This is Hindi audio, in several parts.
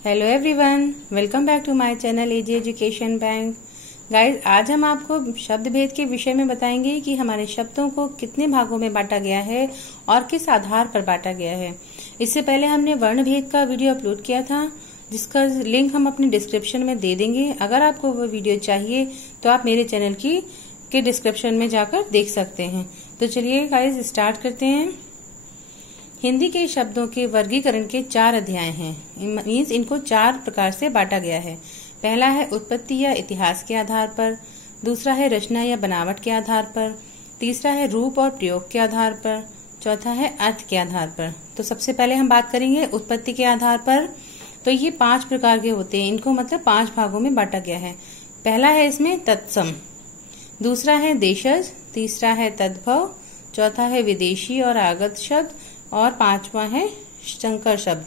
Hello everyone, welcome back to my channel AG education bank. Guys, आज हम आपको शब्द भेद के विषय में बताएंगे कि हमारे शब्दों को कितने भागों में बांटा गया है और किस आधार पर बांटा गया है। इससे पहले हमने वर्ण भेद का वीडियो अपलोड किया था, जिसका लिंक हम अपने डिस्क्रिप्शन में दे देंगे। अगर आपको वो वीडियो चाहिए तो आप मेरे चैनल के डिस्क्रिप्शन में जाकर देख सकते हैं। तो चलिए गाइस, स्टार्ट करते हैं। हिंदी के शब्दों के वर्गीकरण के 4 अध्याय हैं। मीन्स इनको 4 प्रकार से बांटा गया है। पहला है उत्पत्ति या इतिहास के आधार पर, दूसरा है रचना या बनावट के आधार पर, तीसरा है रूप और प्रयोग के आधार पर, चौथा है अर्थ के आधार पर। तो सबसे पहले हम बात करेंगे उत्पत्ति के आधार पर। तो ये 5 प्रकार के होते हैं। इनको मतलब 5 भागों में बांटा गया है। पहला है इसमें तत्सम, दूसरा है देशज, तीसरा है तद्भव, चौथा है विदेशी और आगत शब्द, और 5वां है संकर शब्द।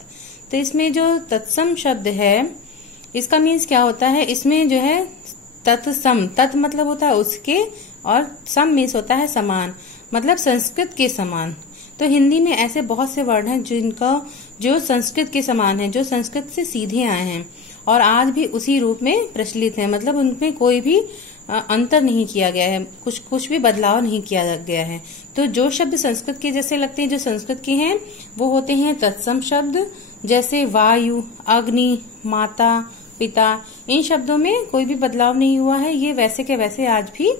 तो इसमें जो तत्सम शब्द है, इसका मीन्स क्या होता है, इसमें जो है तत्सम, तत् मतलब होता है उसके, और सम मीन्स होता है समान, मतलब संस्कृत के समान। तो हिंदी में ऐसे बहुत से वर्ड हैं जिनका जो संस्कृत के समान है, जो संस्कृत से सीधे आए हैं और आज भी उसी रूप में प्रचलित है। मतलब उनमें कोई भी अंतर नहीं किया गया है, कुछ भी बदलाव नहीं किया गया है। तो जो शब्द संस्कृत के जैसे लगते हैं, जो संस्कृत के हैं, वो होते हैं तत्सम शब्द। जैसे वायु, अग्नि, माता, पिता, इन शब्दों में कोई भी बदलाव नहीं हुआ है। ये वैसे के वैसे आज भी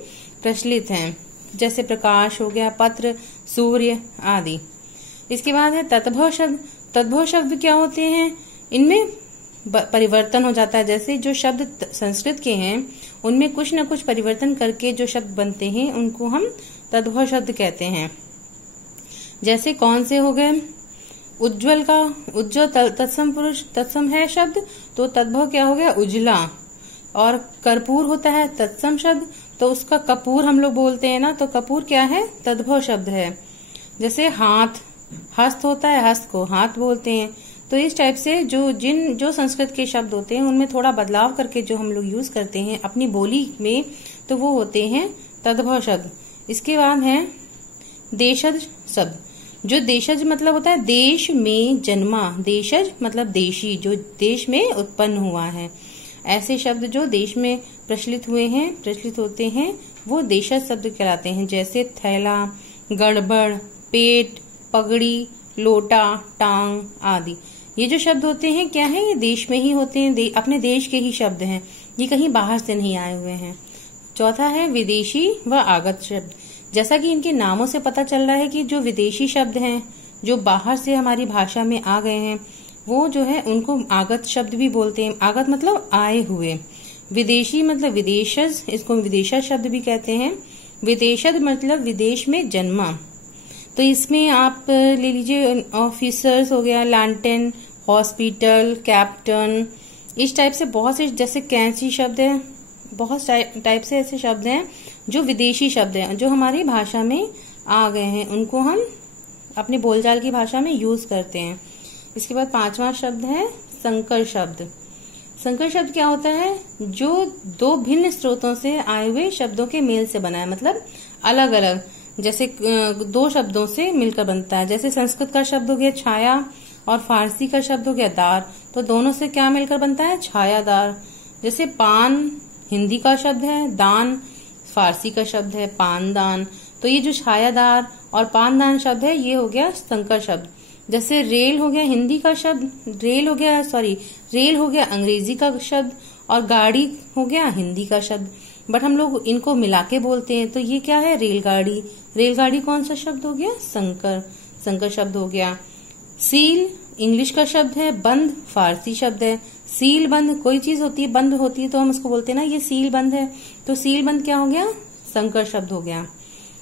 प्रचलित हैं। जैसे प्रकाश हो गया, पत्र, सूर्य आदि। इसके बाद है तद्भव शब्द। तद्भव शब्द क्या होते हैं, इनमें परिवर्तन हो जाता है। जैसे जो शब्द संस्कृत के हैं, उनमें कुछ न कुछ परिवर्तन करके जो शब्द बनते हैं, उनको हम तद्भव शब्द कहते हैं। जैसे कौन से हो गए, उज्ज्वल का उज्ज्वल तत्सम पुरुष तत्सम है शब्द, तो तद्भव क्या हो गया, उजला। और कर्पूर होता है तत्सम शब्द, तो उसका कपूर हम लोग बोलते हैं ना, तो कपूर क्या है, तद्भव शब्द है। जैसे हाथ, हस्त होता है, हस्त को हाथ बोलते हैं। तो इस टाइप से जो संस्कृत के शब्द होते हैं, उनमें थोड़ा बदलाव करके जो हम लोग यूज करते हैं अपनी बोली में, तो वो होते हैं तद्भव शब्द। इसके बाद है देशज शब्द। जो देशज मतलब होता है देश में जन्मा, देशज मतलब देशी, जो देश में उत्पन्न हुआ है। ऐसे शब्द जो देश में प्रचलित होते हैं, वो देशज शब्द कहलाते हैं। जैसे थैला, गड़बड़, पेट, पगड़ी, लोटा, टांग आदि। ये जो शब्द होते हैं क्या है, ये देश में ही होते हैं, अपने देश के ही शब्द हैं, ये कहीं बाहर से नहीं आए हुए हैं। चौथा है विदेशी व आगत शब्द। जैसा कि इनके नामों से पता चल रहा है कि जो विदेशी शब्द हैं, जो बाहर से हमारी भाषा में आ गए हैं, वो जो है उनको आगत शब्द भी बोलते हैं। आगत मतलब आए हुए, विदेशी मतलब विदेशज, इसको विदेशज शब्द भी कहते हैं। विदेशज मतलब विदेश में जन्मा। तो इसमें आप ले लीजिए ऑफिसर्स हो गया, लैंटेन, हॉस्पिटल, कैप्टन, इस टाइप से बहुत से, जैसे कैंची शब्द है, बहुत टाइप से ऐसे शब्द हैं जो विदेशी शब्द हैं, जो हमारी भाषा में आ गए हैं, उनको हम अपनी बोलचाल की भाषा में यूज करते हैं। इसके बाद 5वां शब्द है संकर शब्द। संकर शब्द क्या होता है, जो 2 भिन्न स्रोतों से आए हुए शब्दों के मेल से बना है, मतलब अलग अलग, जैसे 2 शब्दों से मिलकर बनता है। जैसे संस्कृत का शब्द हो गया छाया और फारसी का शब्द हो गया दार, तो दोनों से क्या मिलकर बनता है, छायादार। जैसे पान हिंदी का शब्द है, दान फारसी का शब्द है, पानदान। तो ये जो छायादार और पानदान शब्द है, ये हो गया संकर शब्द। जैसे रेल हो गया हिंदी का शब्द, रेल हो गया अंग्रेजी का शब्द, और गाड़ी हो गया हिंदी का शब्द, बट हम लोग इनको मिला के बोलते हैं, तो ये क्या है, रेलगाड़ी। रेलगाड़ी कौन सा शब्द हो गया, संकर शब्द हो गया। सील इंग्लिश का शब्द है, बंद फारसी शब्द है। सील बंद, कोई चीज होती है बंद होती है तो हम उसको बोलते हैं ना, ये सील बंद है, तो सील बंद क्या हो गया, संकर शब्द हो गया।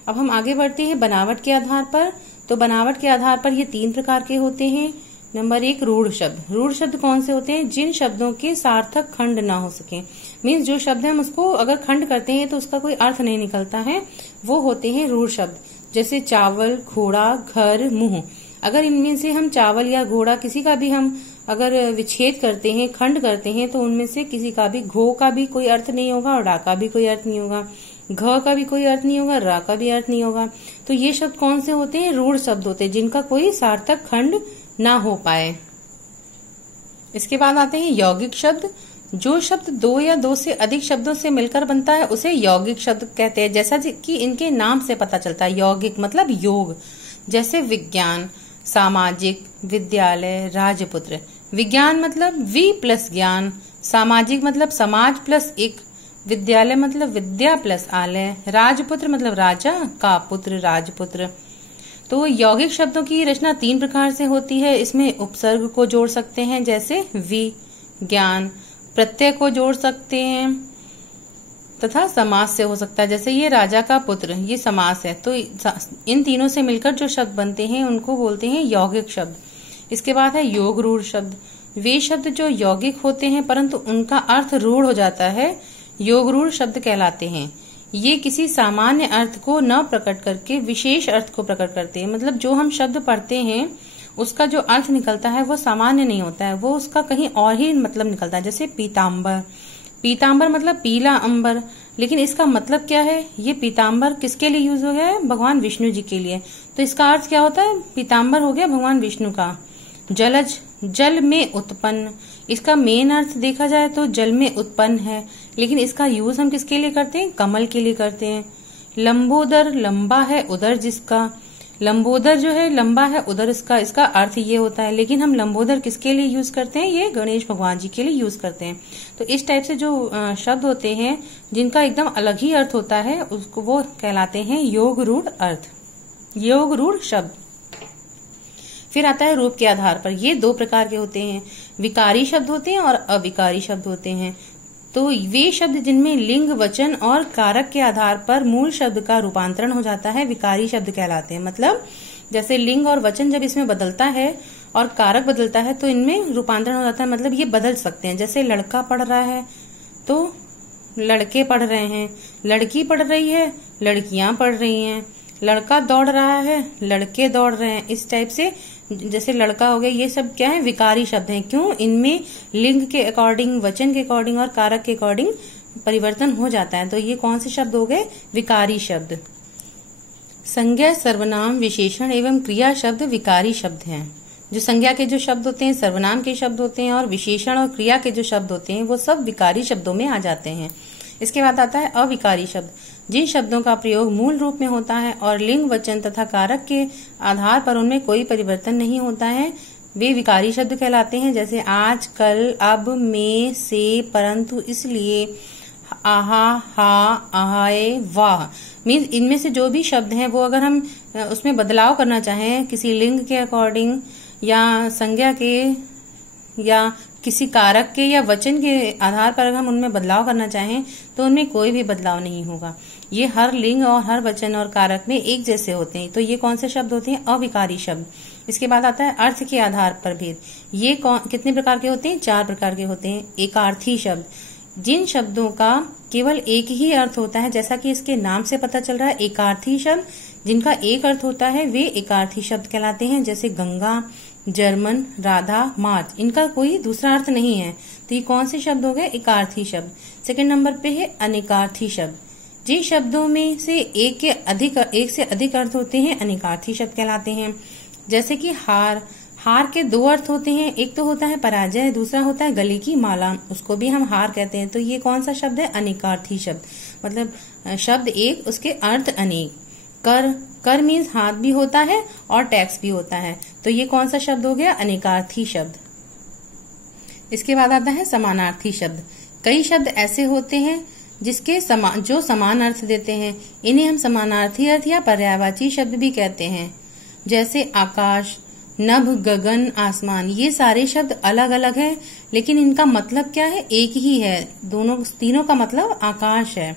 अब हम आगे बढ़ते हैं बनावट के आधार पर। तो बनावट के आधार पर ये 3 प्रकार के होते हैं। नंबर 1 रूढ़ शब्द। रूढ़ शब्द कौन से होते हैं, जिन शब्दों के सार्थक खंड ना हो सके। मीन्स जो शब्द हम उसको अगर खंड करते हैं तो उसका कोई अर्थ नहीं निकलता है, वो होते हैं रूढ़ शब्द। जैसे चावल, घोड़ा, घर, मुंह। अगर इनमें से हम चावल या घोड़ा किसी का भी हम अगर विच्छेद करते हैं, खंड करते हैं, तो उनमें से किसी का भी, घो का भी कोई अर्थ नहीं होगा और डा का भी कोई अर्थ नहीं होगा, घ का भी कोई अर्थ नहीं होगा, रा का भी अर्थ नहीं होगा। तो ये शब्द कौन से होते हैं, रूढ़ शब्द होते हैं, जिनका कोई सार्थक खंड ना हो पाए। इसके बाद आते हैं यौगिक शब्द। जो शब्द दो या दो से अधिक शब्दों से मिलकर बनता है उसे यौगिक शब्द कहते हैं। जैसा कि इनके नाम से पता चलता है, यौगिक मतलब योग, जैसे विज्ञान, सामाजिक, विद्यालय, राजपुत्र। विज्ञान मतलब वि प्लस ज्ञान, सामाजिक मतलब समाज प्लस एक, विद्यालय मतलब विद्या प्लस आलय, राजपुत्र मतलब राजा का पुत्र, राजपुत्र। तो यौगिक शब्दों की रचना 3 प्रकार से होती है। इसमें उपसर्ग को जोड़ सकते हैं जैसे वि, ज्ञान, प्रत्यय को जोड़ सकते हैं तथा समास से हो सकता है, जैसे ये राजा का पुत्र, ये समास है। तो इन तीनों से मिलकर जो शब्द बनते हैं उनको बोलते हैं यौगिक शब्द। इसके बाद है योग रूढ़ शब्द। वे शब्द जो यौगिक होते हैं परंतु उनका अर्थ रूढ़ हो जाता है, योग रूढ़ शब्द कहलाते हैं। ये किसी सामान्य अर्थ को न प्रकट करके विशेष अर्थ को प्रकट करते हैं। मतलब जो हम शब्द पढ़ते हैं उसका जो अर्थ निकलता है वो सामान्य नहीं होता है, वो उसका कहीं और ही मतलब निकलता है। जैसे पीताम्बर, पीताम्बर मतलब पीला अंबर, लेकिन इसका मतलब क्या है? ये पीताम्बर किसके लिए यूज हो गया है? भगवान विष्णु जी के लिए। तो इसका अर्थ क्या होता है? पीताम्बर हो गया भगवान विष्णु का। जलज, जल में उत्पन्न, इसका मेन अर्थ देखा जाए तो जल में उत्पन्न है, लेकिन इसका यूज हम किसके लिए करते हैं? कमल के लिए करते हैं। लंबोदर, लंबा है उदर जिसका, लंबोदर जो है लंबा है उदर इसका अर्थ ये होता है, लेकिन हम लंबोदर किसके लिए यूज करते हैं? ये गणेश भगवान जी के लिए यूज करते हैं। तो इस टाइप से जो शब्द होते हैं जिनका एकदम अलग ही अर्थ होता है उसको वो कहलाते हैं योग रूढ़ अर्थ, योग रूढ़ शब्द। फिर आता है रूप के आधार पर। ये 2 प्रकार के होते हैं, विकारी शब्द होते हैं और अविकारी शब्द होते हैं। तो वे शब्द जिनमें लिंग, वचन और कारक के आधार पर मूल शब्द का रूपांतरण हो जाता है विकारी शब्द कहलाते हैं। मतलब जैसे लिंग और वचन जब इसमें बदलता है और कारक बदलता है तो इनमें रूपांतरण हो जाता है, मतलब ये बदल सकते हैं। जैसे लड़का पढ़ रहा है तो लड़के पढ़ रहे हैं, लड़की पढ़ रही है, लड़कियां पढ़ रही हैं, लड़का दौड़ रहा है, लड़के दौड़ रहे हैं। इस टाइप से जैसे लड़का हो गया, ये सब क्या है? विकारी शब्द हैं। क्यों? इनमें लिंग के अकॉर्डिंग, वचन के अकॉर्डिंग और कारक के अकॉर्डिंग परिवर्तन हो जाता है। तो ये कौन से शब्द हो गए? विकारी शब्द। संज्ञा, सर्वनाम, विशेषण एवं क्रिया शब्द विकारी शब्द हैं। जो संज्ञा के जो शब्द होते हैं, सर्वनाम के शब्द होते हैं और विशेषण और क्रिया के जो शब्द होते हैं वो सब विकारी शब्दों में आ जाते हैं। इसके बाद आता है अविकारी शब्द। जिन शब्दों का प्रयोग मूल रूप में होता है और लिंग, वचन तथा कारक के आधार पर उनमें कोई परिवर्तन नहीं होता है वे विकारी शब्द कहलाते हैं। जैसे आज, कल, अब, में, से, परंतु, इसलिए, आहा, हा, आहाए, वाह। मीन्स इनमें से जो भी शब्द हैं वो अगर हम उसमें बदलाव करना चाहें किसी लिंग के अकॉर्डिंग या संज्ञा के या किसी कारक के या वचन के आधार पर अगर हम उनमें बदलाव करना चाहें तो उनमें कोई भी बदलाव नहीं होगा। ये हर लिंग और हर वचन और कारक में एक जैसे होते हैं। तो ये कौन से शब्द होते हैं? अविकारी शब्द। इसके बाद आता है अर्थ के आधार पर भेद। ये कितने प्रकार के होते हैं? 4 प्रकार के होते हैं। एकार्थी शब्द, जिन शब्दों का केवल एक ही अर्थ होता है, जैसा कि इसके नाम से पता चल रहा है एकार्थी शब्द, जिनका एक अर्थ होता है वे एकार्थी शब्द कहलाते हैं। जैसे गंगा, जर्मन, राधा, मार्च, इनका कोई दूसरा अर्थ नहीं है। तो ये कौन से शब्द हो गए? एकार्थी शब्द। सेकंड नंबर पे है अनेकार्थी शब्द। जिन शब्दों में से एक से अधिक अर्थ होते हैं अनेकार्थी शब्द कहलाते हैं। जैसे कि हार, हार के 2 अर्थ होते हैं, एक तो होता है पराजय, दूसरा होता है गले की माला, उसको भी हम हार कहते हैं। तो ये कौन सा शब्द है? अनेकार्थी शब्द। मतलब शब्द एक, उसके अर्थ अनेक। कर, कर मीन्स हाथ भी होता है और टैक्स भी होता है। तो ये कौन सा शब्द हो गया? अनेकार्थी शब्द। इसके बाद आता है समानार्थी शब्द। कई शब्द ऐसे होते हैं जिसके जो समान अर्थ देते हैं, इन्हें हम समानार्थी अर्थ या पर्यायवाची शब्द भी कहते हैं। जैसे आकाश, नभ, गगन, आसमान, ये सारे शब्द अलग अलग हैं लेकिन इनका मतलब क्या है? एक ही है। तीनों का मतलब आकाश है।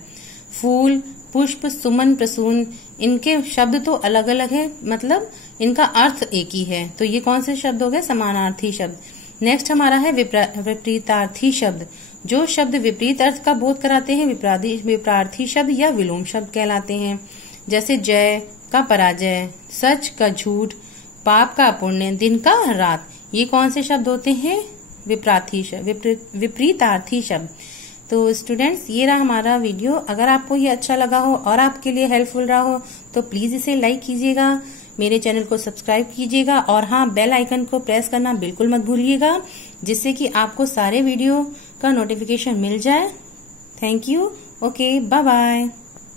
फूल, पुष्प, सुमन, प्रसून, इनके शब्द तो अलग अलग है, मतलब इनका अर्थ एक ही है। तो ये कौन से शब्द हो गए? समानार्थी शब्द। नेक्स्ट हमारा है विपरीतार्थी शब्द। जो शब्द विपरीत अर्थ का बोध कराते हैं विपरार्थी शब्द या विलोम शब्द कहलाते हैं। जैसे जय का पराजय, सच का झूठ, पाप का पुण्य, दिन का रात, ये कौन से शब्द होते हैं? विपरीतार्थी शब्द। तो स्टूडेंट्स, ये रहा हमारा वीडियो। अगर आपको ये अच्छा लगा हो और आपके लिए हेल्पफुल रहा हो तो प्लीज इसे लाइक कीजिएगा, मेरे चैनल को सब्सक्राइब कीजिएगा और हाँ, बेल आइकन को प्रेस करना बिल्कुल मत भूलिएगा जिससे कि आपको सारे वीडियो का नोटिफिकेशन मिल जाए। Thank you. Okay, bye bye.